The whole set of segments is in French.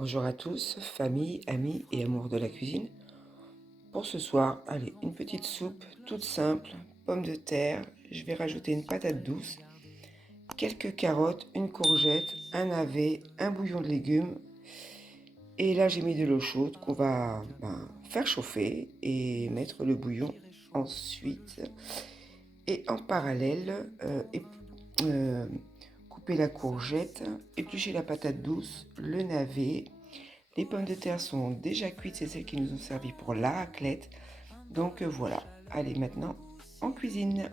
Bonjour à tous, famille, amis et amour de la cuisine. Pour ce soir, allez, une petite soupe toute simple, pommes de terre, je vais rajouter une patate douce, quelques carottes, une courgette, un navet, un bouillon de légumes. Et là, j'ai mis de l'eau chaude qu'on va faire chauffer et mettre le bouillon ensuite. Et en parallèle, couper la courgette, éplucher la patate douce, le navet. Les pommes de terre sont déjà cuites, c'est celles qui nous ont servi pour la raclette. Donc voilà, allez maintenant en cuisine.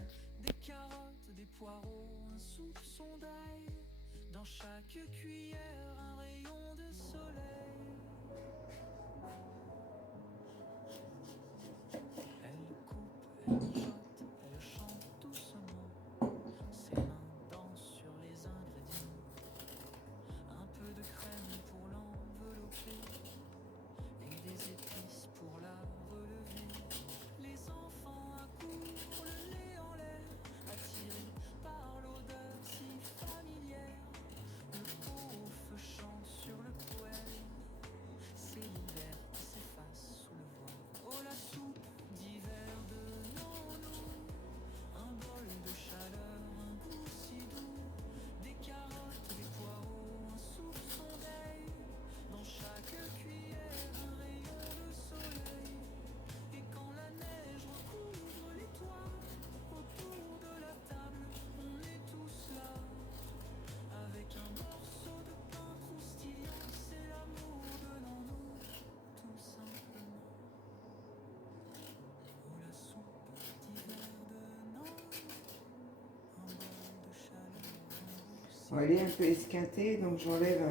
Bon, elle est un peu esquintée, donc j'enlève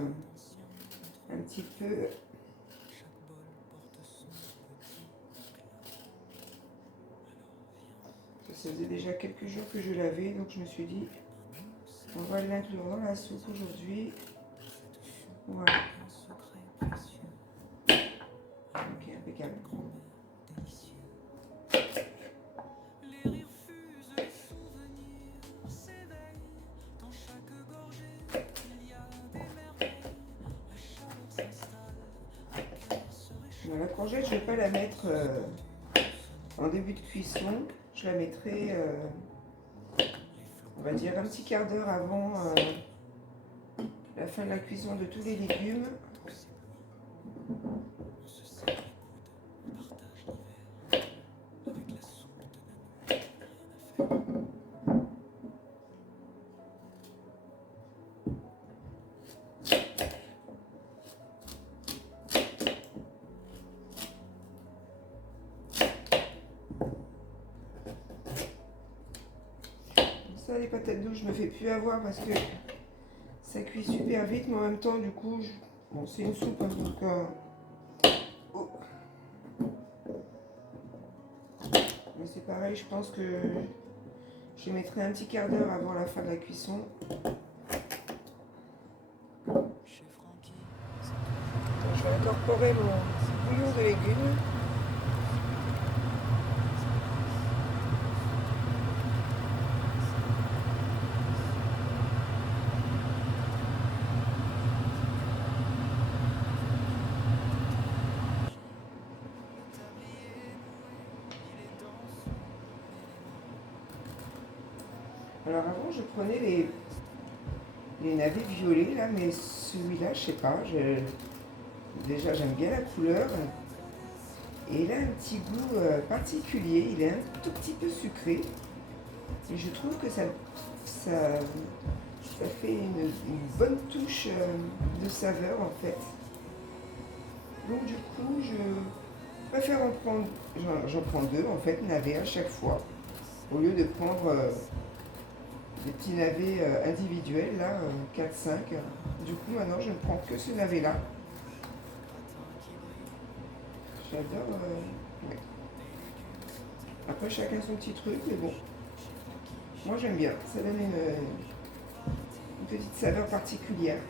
un petit peu. Ça faisait déjà quelques jours que je l'avais, donc je me suis dit, on va l'inclure dans la soupe aujourd'hui. Voilà. Ok, impeccable. Bon, la courgette, je ne vais pas la mettre en début de cuisson. Je la mettrai, on va dire, un petit quart d'heure avant la fin de la cuisson de tous les légumes. Ça, les patates douces, je me fais plus avoir parce que ça cuit super vite, mais en même temps, du coup, bon, c'est une soupe, hein, donc oh. Mais c'est pareil, je pense que je mettrai un petit quart d'heure avant la fin de la cuisson. Donc, je vais incorporer mon bouillon de légumes. Alors avant, je prenais les navets violets, là, mais celui-là, je sais pas, déjà j'aime bien la couleur. Et il a un petit goût particulier, il est un tout petit peu sucré. Et je trouve que ça fait une bonne touche de saveur en fait. Donc du coup, je préfère en prendre, j'en prends deux en fait, navets à chaque fois. Au lieu de prendre des petits navets individuels, là, 4-5. Du coup, maintenant, je ne prends que ce navet-là. J'adore. Ouais. Après, chacun son petit truc, mais bon. Moi, j'aime bien. Ça donne une petite saveur particulière.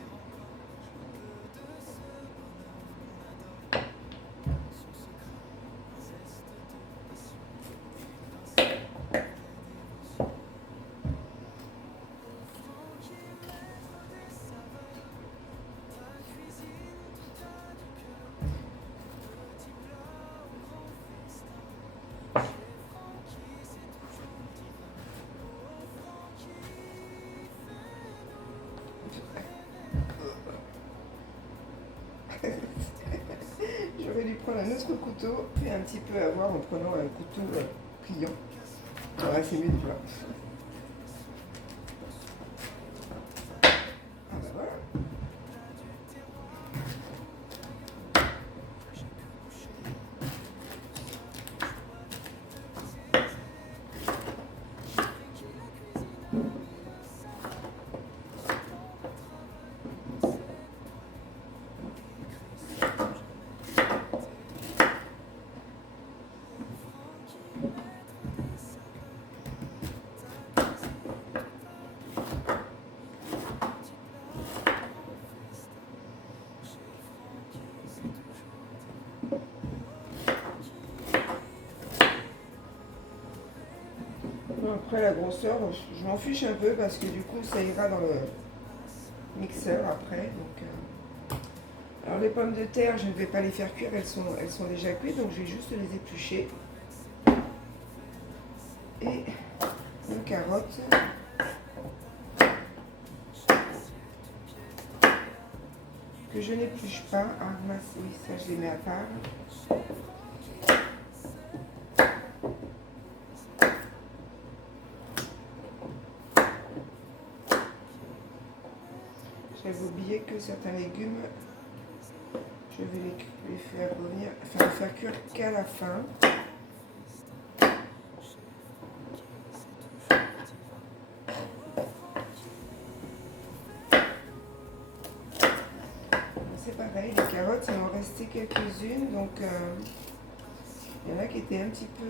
J'aurais dû prendre un autre couteau et un petit peu avoir en prenant un couteau pliant. Ouais, c'est mieux déjà. Ah bah voilà. Bon, après la grosseur, je m'en fiche un peu parce que du coup ça ira dans le mixeur après. Alors les pommes de terre, je ne vais pas les faire cuire, elles sont déjà cuites, donc je vais juste les éplucher. Et une carotte. Que je n'épluche pas. Ah mince, oui, ça je les mets à part. J'avais oublié que certains légumes, je vais les faire revenir, enfin les faire cuire qu'à la fin. C'est pareil, les carottes, il m'en restait quelques-unes, donc il y en a qui étaient un petit peu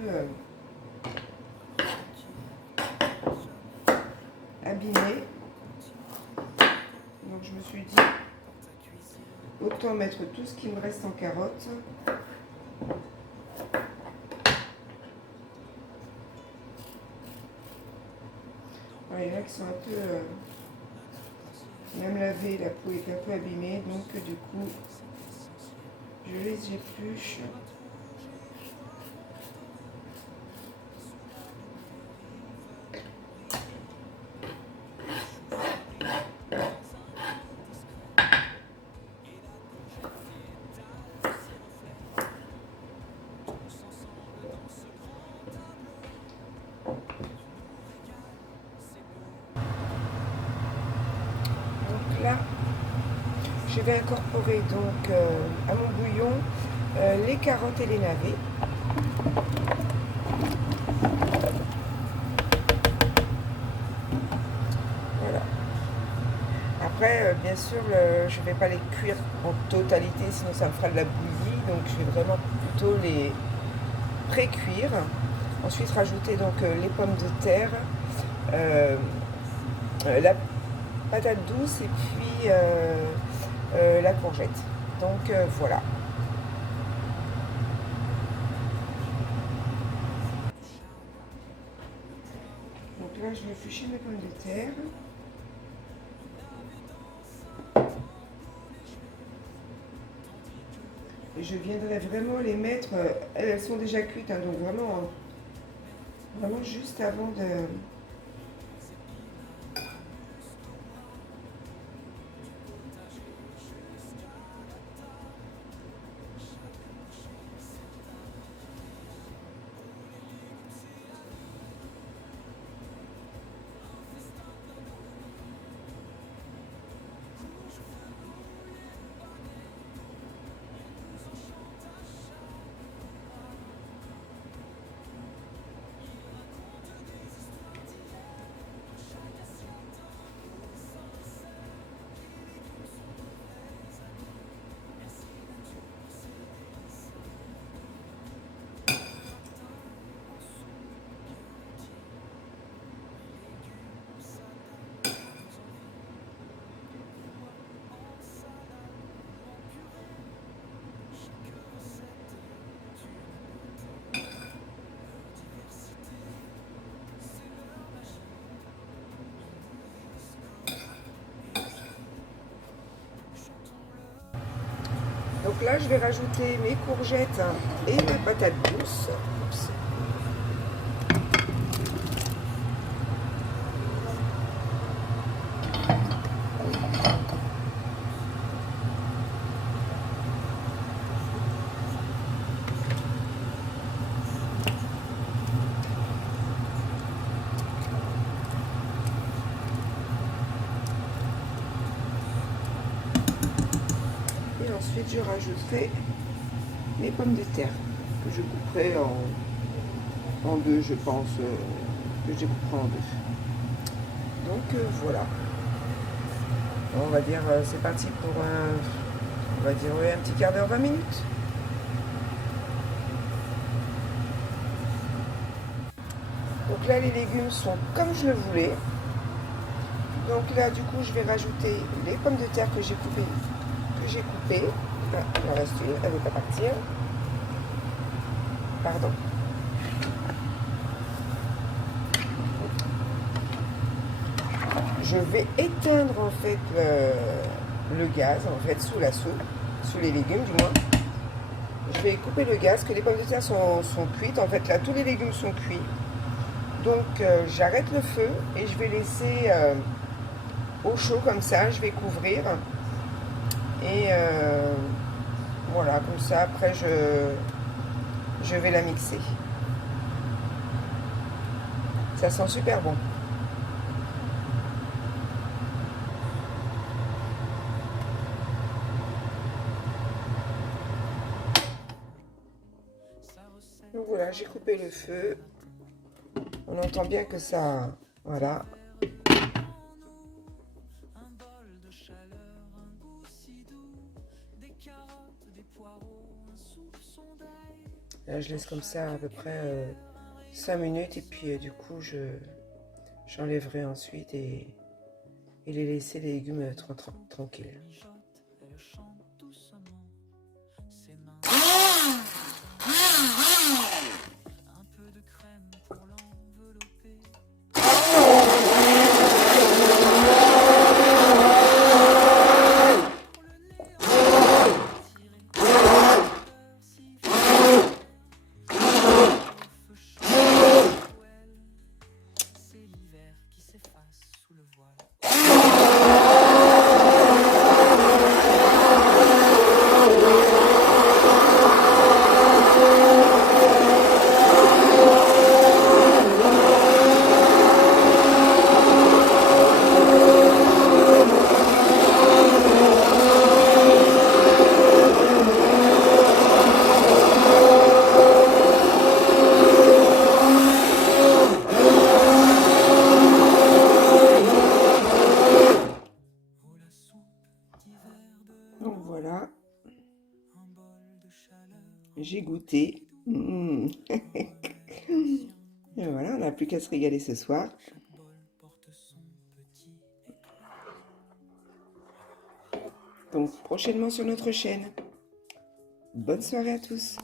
abîmées. Donc je me suis dit, autant mettre tout ce qui me reste en carottes. Alors, il y en a qui sont un peu, même lavées, la peau est un peu abîmée, donc du coup, je les épluche. Là, je vais incorporer donc à mon bouillon les carottes et les navets. Voilà. Après, bien sûr, je ne vais pas les cuire en totalité, sinon ça me fera de la bouillie. Donc je vais vraiment plutôt les pré-cuire. Ensuite, rajouter donc les pommes de terre, la patate douce et puis la courgette. Donc voilà. Donc là, je vais éplucher mes pommes de terre. Et je viendrai vraiment les mettre, elles sont déjà cuites, hein, donc vraiment juste avant de... Donc là, je vais rajouter mes courgettes et mes patates douces. Oups. Ensuite, je rajouterai les pommes de terre que je couperai en deux, je pense, que je découperai en deux. Donc voilà. On va dire, c'est parti pour on va dire ouais, un petit quart d'heure, 20 minutes. Donc là, les légumes sont comme je le voulais. Donc là, du coup, je vais rajouter les pommes de terre que j'ai coupées. Ah, il en reste une, elle ne veut pas partir. Pardon. Je vais éteindre en fait le gaz en fait sous la soupe, sous les légumes du moins. Je vais couper le gaz, que les pommes de terre sont cuites. En fait là tous les légumes sont cuits. Donc j'arrête le feu et je vais laisser au chaud comme ça. Je vais couvrir. Et voilà, comme ça après je vais la mixer. Ça sent super bon. Donc voilà, j'ai coupé le feu. On entend bien que ça... Voilà. Là, je laisse comme ça à peu près 5 minutes. Et puis, du coup, j'enlèverai ensuite et les laisser les légumes tranquilles. Donc voilà, j'ai goûté. Et voilà, on n'a plus qu'à se régaler ce soir. Donc prochainement sur notre chaîne. Bonne soirée à tous.